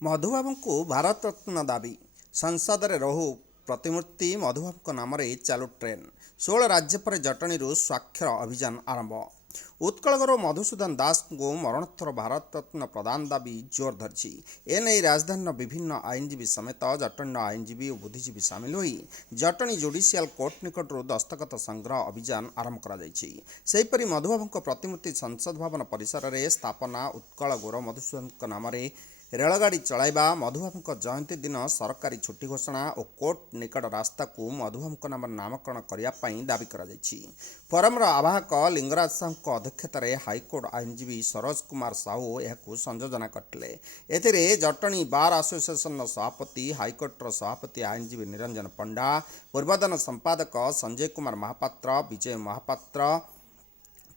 मधुबाबू को भारत रत्न दाबी संसद में रहू प्रतिमूर्ति मधुबाबू नाम चालू ट्रेन 16 राज्य पर जटणी स्वाक्षर अभियान आरंभ। उत्कलगर मधुसूदन दास को मरणोत्तर भारत रत्न प्रदान दाबी जोर धरी। एने राजधानी विभिन्न आईनजीवी समेत जटणी आईनजीवी और बुद्धिजीवी सामिल हो जटणी जुडिशियाल कोर्ट निकट दस्तखत संग्रह अभियान आरंभ कर मधुबाबू प्रतिमूर्ति संसद भवन परिसर में स्थापना, उत्कल गौर मधुसूदन नाम रेलगाड़ी चलाइबा, मधुबाबू जयंती दिन सरकारी छुट्टी घोषणा और कोर्ट निकट रास्ता को मधुबाबू नाम नामकरण करने दाबी कर फोरमर आवाहक लिंगराज साहू अध्यक्षतार हाइकोर्ट आईनजीवी सरोज कुमार साहू यह संयोजना करते। एथिरे जटणी बार एसोसिएशन सभापति, हाइकोर्टर सभापति आईनजीवी निरंजन पंडा, पूर्वतन संपादक संजय कुमार महापात्र, विजय महापात्र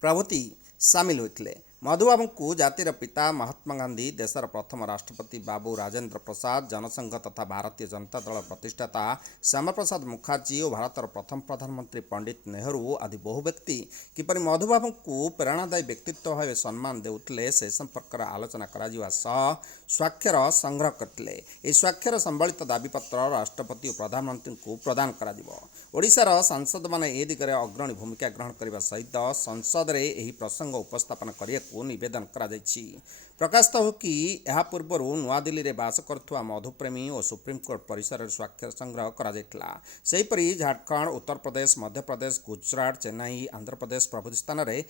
प्रभृति सामिल होते। मधुबाबू को जातिर पिता महात्मा गांधी, देशर प्रथम राष्ट्रपति बाबू राजेंद्र प्रसाद, जनसंघ तथा भारतीय जनता दल प्रतिष्ठाता श्यामा प्रसाद मुखर्जी और भारतर प्रथम प्रधानमंत्री पंडित नेहरू आदि बहु व्यक्ति किपर मधुबाबू को प्रेरणादायी व्यक्तित्व भाव सम्मान देउतले से संपर्क आलोचना करा स्वाक्षर संग्रह करते। स्वाक्षर संबलित दाबीपत्र राष्ट्रपति और प्रधानमंत्री को प्रदान कर ओडिशार सांसद माने ए दिगरे अग्रणी भूमिका ग्रहण करने सहित संसद में यह प्रसंग उपस्थापन करने निवेदन प्रकाशित हो कि यह पूर्व नुआदिल्ली में बास करुवा मधुप्रेमी और सुप्रीमकोर्ट परिसर में स्वाक्षर संग्रह कर झारखंड, उत्तर प्रदेश, मध्य प्रदेश, गुजरात, चेन्नई, आंध्र प्रदेश प्रभृति स्थान में